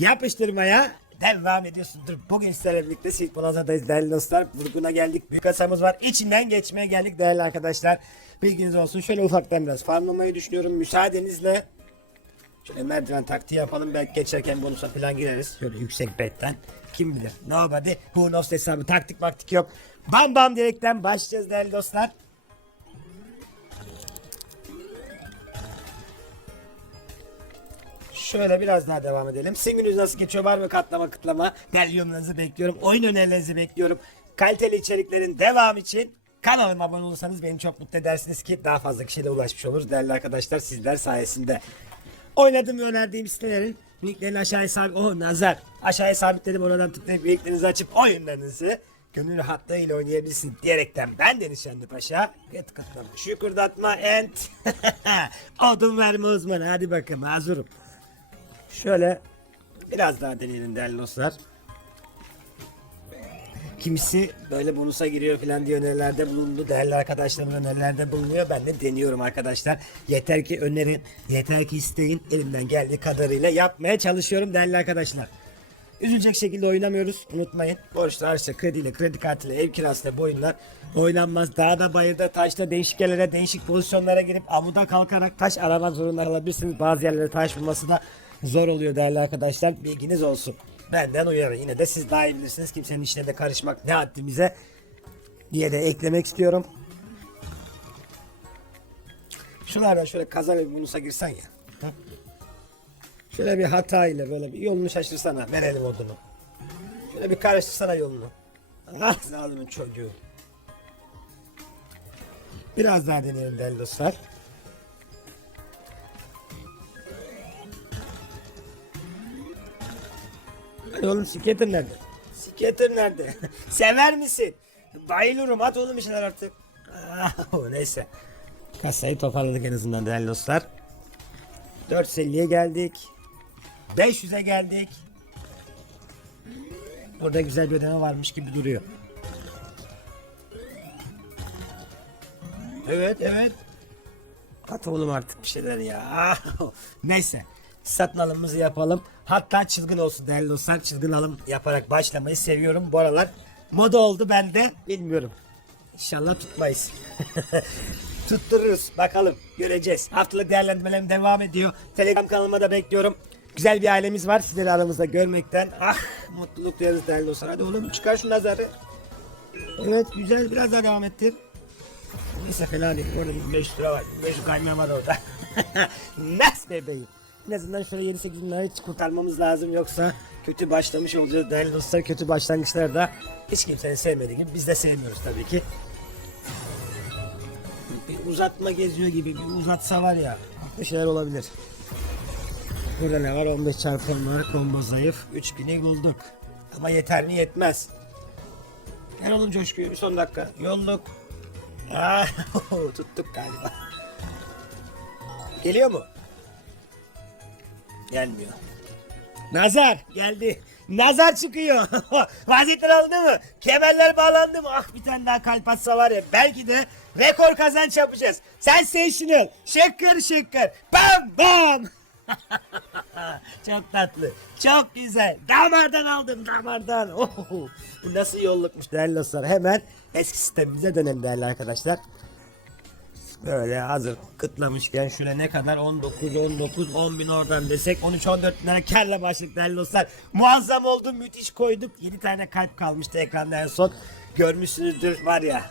yapıştırmaya devam ediyorsundur. Bugün sizlerle birlikte Silk Plaza'dayız değerli dostlar. Burguna geldik. Büyük kasamız var. İçinden geçmeye geldik değerli arkadaşlar. Bilginiz olsun. Şöyle ufaktan biraz farmlamayı düşünüyorum. Müsaadenizle şöyle merdiven taktiği yapalım. Belki geçerken bonusa falan gireriz. Şöyle yüksek betten. Kim bilir. Nobody who knows hesabı. Taktik maktik yok. Bam bam direkten başlayacağız değerli dostlar. Şöyle biraz daha devam edelim. Sizin gününüz nasıl geçiyor? Var mı katlama kıtlama? Değerli yorumlarınızı bekliyorum. Oyun önerilerinizi bekliyorum. Kaliteli içeriklerin devam için kanalıma abone olursanız beni çok mutlu edersiniz ki daha fazla kişiyle ulaşmış oluruz değerli arkadaşlar sizler sayesinde. Oynadığım ve önerdiğim sitelerin linklerini aşağıya sabit... Oh nazar! Aşağıya sabitledim oradan tıklayıp linklerinizi açıp oyunlarınızı gönül rahatlığıyla oynayabilirsin diyerekten ben Deniz Şenli Paşa get katlama, şükürdatma and odun verme uzmanı hadi bakalım hazırım. Şöyle biraz daha deneyelim değerli dostlar. Kimisi böyle bonusa giriyor falan diye önerilerde bulundu. Değerli arkadaşlarım önerilerde bulunuyor. Ben de deniyorum arkadaşlar. Yeter ki önerin, yeter ki isteyin. Elimden geldiği kadarıyla yapmaya çalışıyorum değerli arkadaşlar. Üzülecek şekilde oynamıyoruz. Unutmayın. Borçlu harçla, krediyle, kredi kartıyla, ev kirasıyla bu oyunlar oynanmaz. Dağda, bayırda, taşta değişik yerlere, değişik pozisyonlara girip amuda kalkarak taş aramak zorunda kalabilirsiniz. Bazı yerlere taş bulması da zor oluyor değerli arkadaşlar. Bilginiz olsun. Benden uyarı. Yine de siz daha iyi bilirsiniz. Kimsenin işine de karışmak ne haddimize diye de eklemek istiyorum. Şunlardan şöyle kaza ve bonusa girsen ya. Şöyle bir hata ile böyle bir yolunu şaşırsana. Verelim odunu. Şöyle bir karıştırsana yolunu. Allah zalimin çocuğu. Biraz daha deneyelim değerli dostlar. Oğlum skater nerede? Skater nerede? Sever misin? Bayılırım at oğlum bir şeyler artık. Ah, Neyse. Kasayı toparladık en azından değerli dostlar. 450'ye geldik. 500'e geldik. Burada güzel bir ödeme varmış gibi duruyor. Evet evet. At oğlum artık bir şeyler ya. Neyse. Satın alımımızı yapalım. Hatta çılgın olsun değerli dostlar. Çılgın alım yaparak başlamayı seviyorum. Bu aralar moda oldu bende. Bilmiyorum. İnşallah tutmayız. Tuttururuz. Bakalım. Göreceğiz. Haftalık değerlendirmelerim devam ediyor. Telegram kanalıma da bekliyorum. Güzel bir ailemiz var. Sizleri aramızda görmekten. Ah mutluluk duyarız değerli dostlar. Hadi oğlum çıkar şu nazarı. Evet güzel. Biraz daha devam ettir. Neyse fena değil. Orada bir 5 lira var. 5 kaynağı var orada. Nasıl bebeğim? En azından şöyle 7-8 bin kurtarmamız lazım. Yoksa kötü başlamış olacağız değerli dostlar. Kötü başlangıçlarda hiç kimsenin sevmediği gibi biz de sevmiyoruz tabii ki. Bir uzatma geziyor gibi bir uzatsa var ya bir şeyler olabilir. Burada ne var? 15 çarpım var. Combo zayıf. 3000'i bulduk. Ama yeter mi? Yetmez. Gel oğlum coşkuyu bir son dakika. Yolluk. Ah, tuttuk galiba. Geliyor mu? Gelmiyor. Nazar geldi. Nazar çıkıyor. Vaziyetler alındı mı? Kemerler bağlandı mı? Ah bir tane daha kalp atsa var ya. Belki de rekor kazanç yapacağız. Sensational. Şıkkır şıkkır. Bam bam. çok tatlı. Çok güzel. Damardan aldım damardan. Oh, bu nasıl yollukmuş değerli dostlar. Hemen eski sistemimize dönelim değerli arkadaşlar. Böyle hazır kıtlamışken şöyle ne kadar 19 19 10 bin oradan desek 13 14 bin lira karla başladık değerli dostlar. Muazzam oldu müthiş koyduk. 7 tane kalp kalmıştı ekranda en son. Görmüşsünüzdür var ya.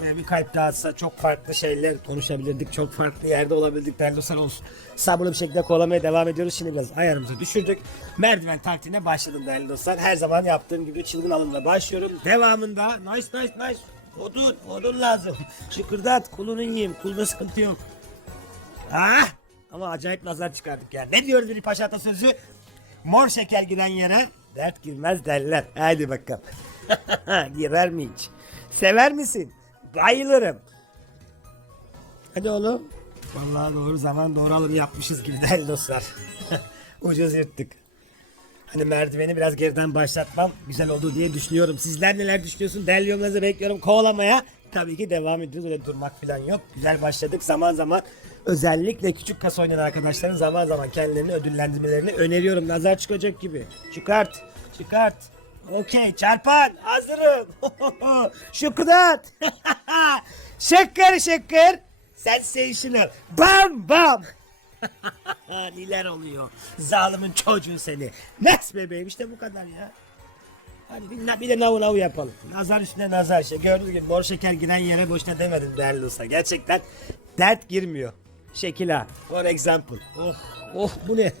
Oraya bir kalp dağıtsa çok farklı şeyler konuşabilirdik. Çok farklı yerde olabildik değerli dostlar olsun. Sabırlı bir şekilde kovalamaya devam ediyoruz. Şimdi biraz ayarımızı düşürdük. Merdiven taktiğine başladım değerli dostlar. Her zaman yaptığım gibi çılgın alımla başlıyorum. Devamında nice nice nice. Odun, odun lazım. Şıkırdat, kulunu yiyeyim. Kulda sıkıntı yok. Ah! Ama acayip nazar çıkardık ya. Ne diyor bir paşa atasözü? Mor şeker giren yere dert girmez derler. Hadi bakalım. Girer mi hiç? Sever misin? Bayılırım. Hadi oğlum. Vallahi doğru zaman doğru alım yapmışız gibi değerli dostlar. Ucuz yırttık. Hani merdiveni biraz geriden başlatmam güzel oldu diye düşünüyorum. Sizler neler düşünüyorsun? Değerli yorumlarınızı bekliyorum. Kovalamaya tabii ki devam ediyoruz. Öyle durmak falan yok. Güzel başladık. Zaman zaman özellikle küçük kasa oynayan arkadaşların zaman zaman kendilerini ödüllendirmelerini öneriyorum. Nazar çıkacak gibi. Çıkart. Çıkart. Okey çarpan hazırım. Şükran. şıkkır şıkkır. Sensational. Bam bam. Neler oluyor? Zalimin çocuğu seni. Nes bebeğim işte bu kadar ya. Hadi bir, bir de nav nav yapalım. Nazar üstüne nazar işte. Gördüğünüz gibi mor şeker giren yere boşuna demedim değerli usta. Gerçekten dert girmiyor. Şekil ha. For example. Oh, oh bu ne?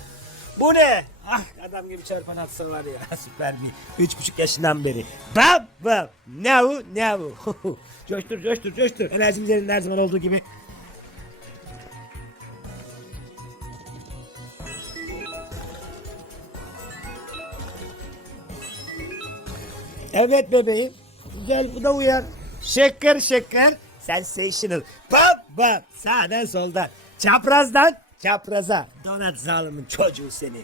bu ne? Ah adam gibi çarpan atsa var ya süper bir. Üç buçuk yaşından beri. Bam bam. Now now. coştur coştur coştur. Enerjimiz yerinde her zaman olduğu gibi. Evet bebeğim. Güzel bu da uyar. Şeker şeker. Sensational. Bam bam. Sağdan soldan. Çaprazdan çapraza. Donat zalimin çocuğu seni.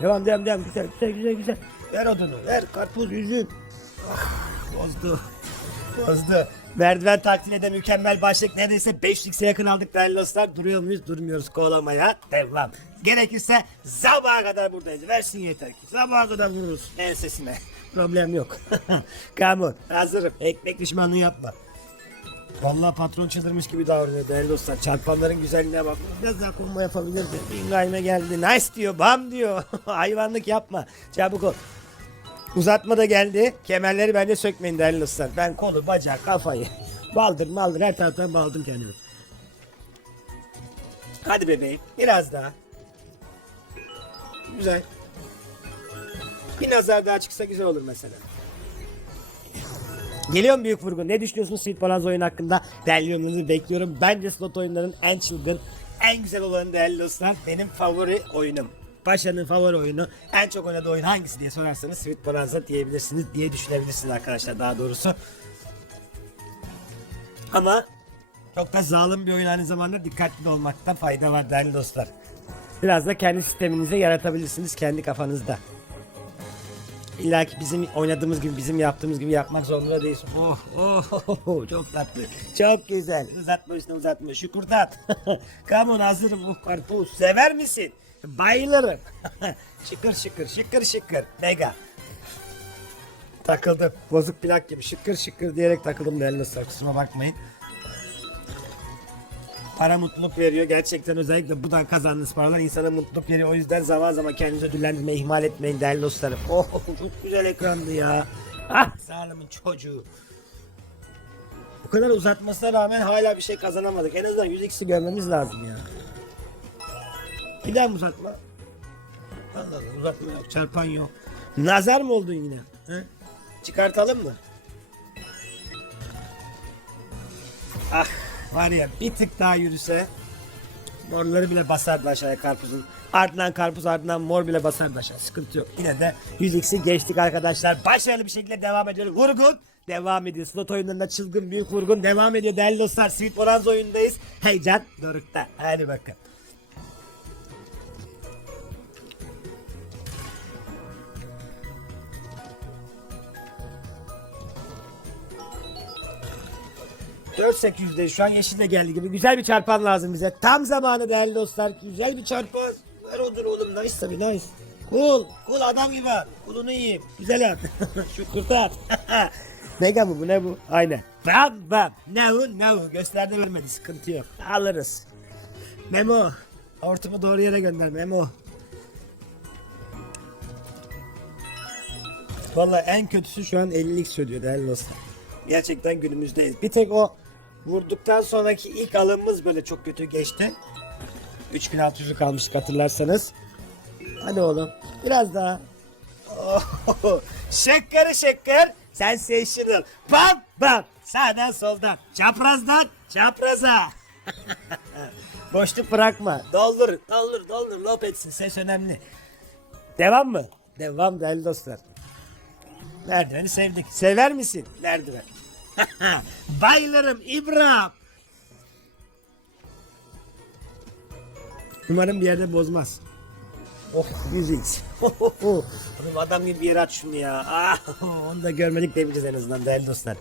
Devam devam devam. Güzel güzel güzel güzel. Ver odunu. Ver karpuz üzüm. Ah, bozdu. Bozdu. Merdiven taktiğine de mükemmel başlık. Neredeyse 5x'e yakın aldık değerli dostlar. Duruyor muyuz? Durmuyoruz kovalamaya. Devam. Gerekirse sabaha kadar buradayız. Versin yeter ki. Sabaha kadar vururuz ensesine. Problem yok. On. Hazırım. Ekmek düşmanlığı yapma. Vallahi patron çıldırmış gibi davranıyor değerli dostlar. Çarpanların güzelliğine bak. Biraz daha konma yapabilirdi. Bingayme geldi. Nice diyor. Bam diyor. Hayvanlık yapma. Çabuk ol. Uzatma da geldi. Kemerleri bence sökmeyin değerli dostlar. Ben kolu, bacak, kafayı. Baldır maldır her taraftan baldım kendimi. Hadi bebeğim. Biraz daha. Güzel. Bir nazar daha çıksa güzel olur mesela. Geliyor mu büyük vurgun? Ne düşünüyorsunuz Sweet Bonanza oyun hakkında? Değerli bekliyorum. Bence slot oyunların en çılgın, en güzel olanı değerli dostlar. Benim favori oyunum. Paşa'nın favori oyunu. En çok oynadığı oyun hangisi diye sorarsanız Sweet Bonanza diyebilirsiniz diye düşünebilirsiniz arkadaşlar daha doğrusu. Ama çok da zalim bir oyun aynı zamanda dikkatli olmakta fayda var değerli dostlar. Biraz da kendi sisteminize yaratabilirsiniz kendi kafanızda. İlla ki bizim oynadığımız gibi bizim yaptığımız gibi yapmak zorunda değilsin. Oh oh, oh, çok tatlı. Çok güzel. Uzatma üstüne uzatma. Şükürdat. Come on hazırım. Oh karpuz. Sever misin? Bayılırım. şıkır şıkır şıkır şıkır. Mega. Takıldım. Bozuk plak gibi şıkır şıkır diyerek takıldım değerli dostlar. Kusura bakmayın. Para mutluluk veriyor. Gerçekten özellikle buradan kazandığınız paralar insana mutluluk veriyor. O yüzden zaman zaman kendinizi ödüllendirmeyi ihmal etmeyin değerli dostlarım. Oh çok güzel ekrandı ya. Ah zalimin çocuğu. Bu kadar uzatmasına rağmen hala bir şey kazanamadık. En azından 100x'i görmemiz lazım ya. Bir daha mı uzatma? Allah Allah uzatma yok. Çarpan yok. Nazar mı oldun yine? He? Çıkartalım mı? Ah var ya bir tık daha yürüse morları bile basardı aşağıya karpuzun. Ardından karpuz ardından mor bile basardı aşağı. Sıkıntı yok. Yine de 100x'i geçtik arkadaşlar. Başarılı bir şekilde devam ediyoruz. Vurgun devam ediyor. Slot oyunlarında çılgın büyük vurgun devam ediyor. Değerli dostlar Sweet Bonanza oyundayız. Heyecan dorukta. Hadi bakın. Dört sekizde şu an yeşille geldi gibi güzel bir çarpan lazım bize. Tam zamanı değerli dostlar. Güzel bir çarpan. Ver odur oğlum nice tabii nice. Cool. Cool adam gibi at. Kulunu yiyeyim. Güzel at. Şu kurtar. Mega mı bu ne bu? Aynen. Bam bam. Ne bu ne bu? Gösterdi vermedi sıkıntı yok. Alırız. Memo. Ortamı doğru yere gönder Memo. Vallahi en kötüsü şu an 50'lik söylüyor değerli dostlar. Gerçekten günümüzdeyiz. Bir tek o vurduktan sonraki ilk alımımız böyle çok kötü geçti. 3600'lük kalmıştık hatırlarsanız. Hadi oğlum. Biraz daha. Şekkeri şeker. Sensational. Bam bam. Sağdan soldan. Çaprazdan çapraza. Boşluk bırakma. Doldur. Doldur doldur. Lop etsin. Ses önemli. Devam mı? Devam değerli dostlar. Merdiveni sevdik. Sever misin? Merdiven. Bayılırım İbrahim. Umarım bir yerde bozmaz. Oh 100x. Oğlum adam gibi bir yere aç şunu ya. Ah, onu da görmedik diyebiliriz en azından değerli dostlar.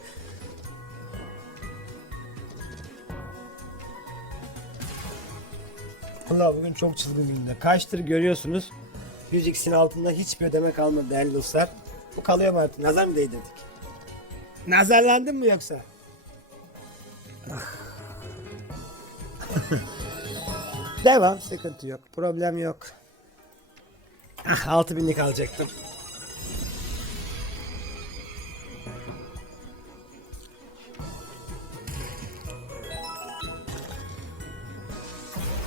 Valla bugün çok çılgın günde. Kaçtır görüyorsunuz. 100x'in altında hiçbir ödeme kalmadı değerli dostlar. Bu kalıyor mu artık? Nazar mı değdirdik? Nazarlandın mı yoksa? Ah. Devam. Sıkıntı yok. Problem yok. Ah 6000'lik alacaktım.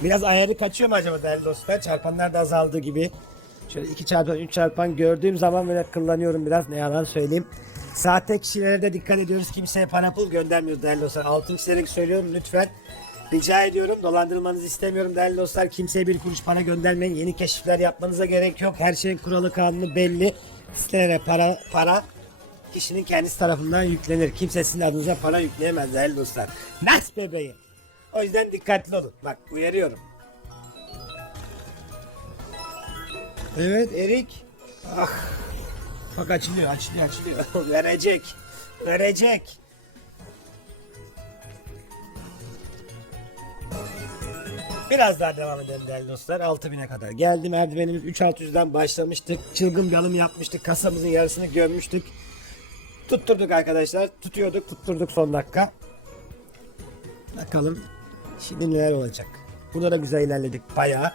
Biraz ayarı kaçıyor mu acaba değerli dostlar? Çarpanlar da azaldığı gibi. Şöyle 2 çarpan 3 çarpan gördüğüm zaman böyle kullanıyorum biraz ne yalan söyleyeyim. Sahte kişilere de dikkat ediyoruz. Kimseye para pul göndermiyoruz değerli dostlar. Altın çizerek söylüyorum lütfen. Rica ediyorum. Dolandırmanızı istemiyorum değerli dostlar. Kimseye bir kuruş para göndermeyin. Yeni keşifler yapmanıza gerek yok. Her şeyin kuralı kanunu belli. Sitelere para para kişinin kendisi tarafından yüklenir. Kimse sizin adınıza para yükleyemez değerli dostlar. Nas bebeğim. O yüzden dikkatli olun. Bak uyarıyorum. Evet Erik. Ah. Bak açılıyor açılıyor açılıyor. verecek. Verecek. Biraz daha devam edelim değerli dostlar. 6000'e kadar geldi merdivenimiz. 3600'den başlamıştık. Çılgın bir alım yapmıştık. Kasamızın yarısını gömmüştük. Tutturduk arkadaşlar. Tutuyorduk tutturduk son dakika. Bakalım şimdi neler olacak. Burada da güzel ilerledik bayağı.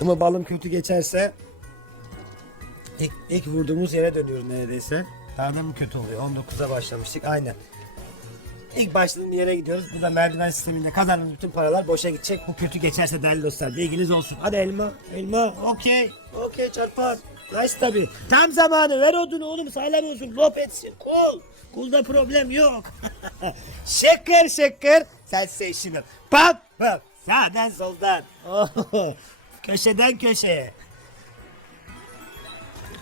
Ama balım kötü geçerse ilk, ilk vurduğumuz yere dönüyoruz neredeyse. Daha da mı kötü oluyor? 19'a başlamıştık aynen. İlk başladığım yere gidiyoruz. Burada merdiven sisteminde kazandığımız bütün paralar boşa gidecek. Bu kötü geçerse değerli dostlar. Bilginiz olsun. Hadi elma. Elma. Okey. Okey çarpar. Nice tabi. Tam zamanı. Ver odunu oğlum. Sağlam olsun. Lop etsin. Cool. Cool'da problem yok. şeker şeker. Sensational. Pam pam. Sağdan soldan. Oh, Köşeden köşeye.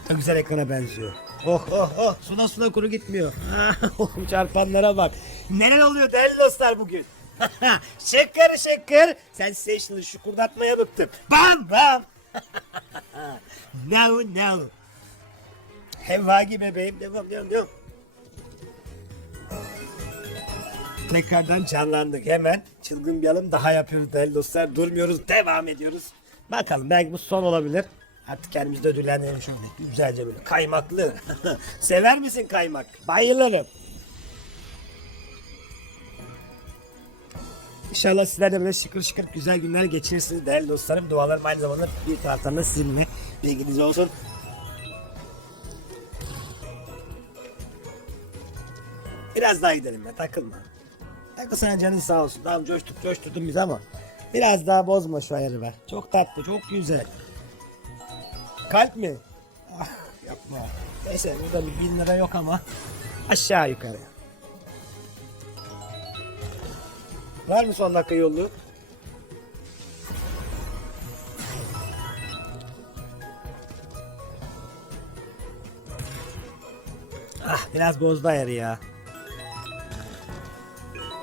Çok güzel ekrana benziyor. Oh oh oh suna suna kuru gitmiyor. Oğlum Çarpanlara bak. Neler oluyor değerli dostlar bugün? şeker şeker. Sensational şu kurdatmaya bıktım. Bam bam. no no. Hevvagi bebeğim devam devam devam. Tekrardan canlandık hemen. Çılgın bir alım daha yapıyoruz değerli dostlar. Durmuyoruz devam ediyoruz. Bakalım belki bu son olabilir. Artık kendimizi ödüllendirelim şöyle güzelce böyle kaymaklı. Sever misin kaymak? Bayılırım. İnşallah sizler de böyle şıkır şıkır güzel günler geçirirsiniz değerli dostlarım. Dualarım aynı zamanda bir taraftan da sizinle bilginiz olsun. Biraz daha gidelim ya takılma. Takılsana canın sağ olsun. Tamam coştuk coşturdun biz ama biraz daha bozma şu ayarı be. Çok tatlı çok güzel. Kalp mi? Ah yapma. Neyse burada bir bin lira yok ama aşağı yukarı. Var mı son dakika yollu? Ah biraz bozdu ayarı ya.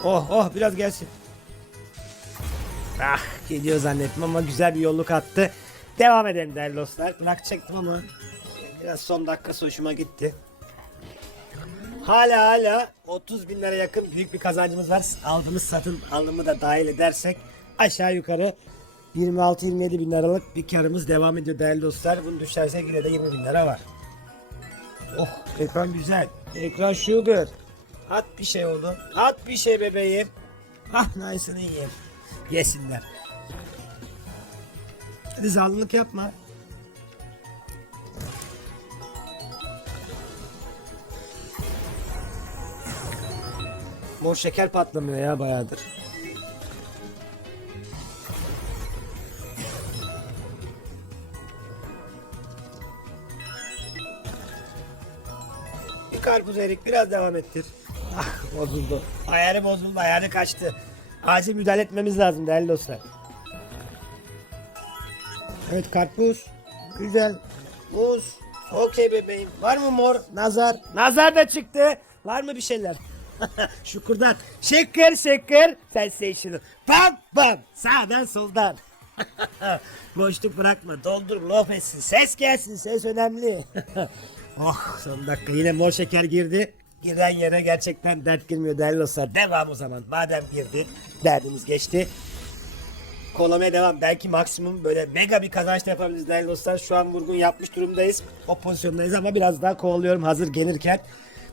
Oh oh biraz gelsin. Ah geliyor zannettim ama güzel bir yolluk attı. Devam edelim değerli dostlar. Bırakacaktım ama biraz son dakika hoşuma gitti. Hala hala 30 bin lira yakın büyük bir kazancımız var. Aldığımız satın alımı da dahil edersek aşağı yukarı 26-27 bin liralık bir karımız devam ediyor değerli dostlar. Bunu düşersek yine de 20 bin lira var. Oh ekran güzel. Ekran sugar. At bir şey oldu. At bir şey bebeğim. Ah nice'ını yiyeyim. Yesinler. Zalimlik yapma. Mor şeker patlamıyor ya bayağıdır. Bir karpuz erik biraz devam ettir. Ah bozuldu. Ayarı bozuldu ayarı kaçtı. Acil müdahale etmemiz lazım değerli dostlar. Evet karpuz. Güzel. Muz. Okey bebeğim. Var mı mor? Nazar. Nazar da çıktı. Var mı bir şeyler? Şukurdan. Şeker şeker. Sensational. Bam bam. Sağdan soldan. Boşluk bırakma. Doldur lof etsin. Ses gelsin. Ses önemli. oh son dakika yine mor şeker girdi. Giren yere gerçekten dert girmiyor değerli dostlar. Devam o zaman. Madem girdi. Derdimiz geçti. Kovalamaya devam. Belki maksimum böyle mega bir kazanç yapabiliriz değerli dostlar. Şu an vurgun yapmış durumdayız. O pozisyondayız ama biraz daha kovalıyorum hazır gelirken.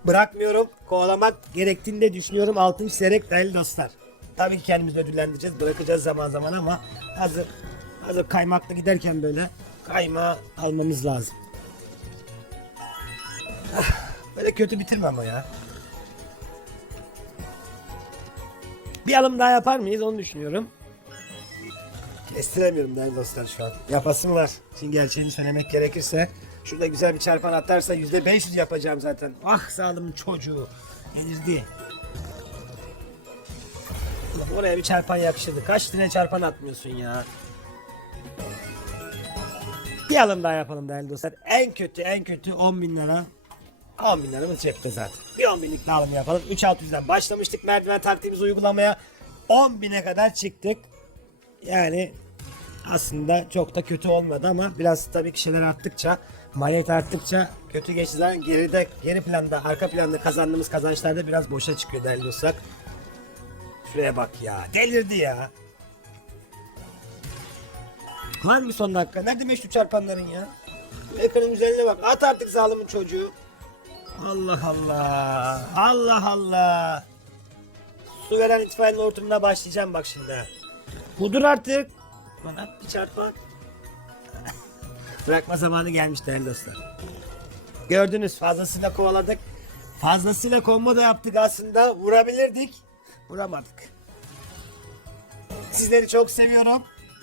Bırakmıyorum. Kovalamak gerektiğini de düşünüyorum. Altın çizerek değerli dostlar. Tabii ki kendimizi ödüllendireceğiz. Bırakacağız zaman zaman ama hazır hazır kaymakla giderken böyle kayma almamız lazım. Ah, Böyle kötü bitirme ama ya. Bir alım daha yapar mıyız onu düşünüyorum. Kestiremiyorum değerli dostlar şu an. Yapasım var. Şimdi gerçeğini söylemek gerekirse. Şurada güzel bir çarpan atarsa %500 yapacağım zaten. Ah sağlımın çocuğu. Delirdi. Oraya bir çarpan yakışırdı. Kaç liraya çarpan atmıyorsun ya. Bir alım daha yapalım değerli dostlar. En kötü en kötü 10 bin lira. 10 bin liramız cepte zaten. Bir 10 binlik daha alım yapalım. 3600'den başlamıştık merdiven taktiğimizi uygulamaya. 10 bine kadar çıktık. Yani aslında çok da kötü olmadı ama biraz tabii ki şeyler arttıkça maliyet arttıkça kötü geçti zaten geride geri planda arka planda kazandığımız kazançlarda biraz boşa çıkıyor değerli dostlar. Şuraya bak ya delirdi ya. Mı son dakika? Nerede meşru çarpanların ya? Ekranın güzelliğine bak. At artık zalimin çocuğu. Allah Allah. Allah Allah. Su veren itfaiyenin ortamına başlayacağım bak şimdi. Budur artık. Bana bir çarpan. Bırakma zamanı gelmiş değerli dostlar. Gördünüz fazlasıyla kovaladık. Fazlasıyla combo da yaptık aslında. Vurabilirdik. Vuramadık. Sizleri çok seviyorum.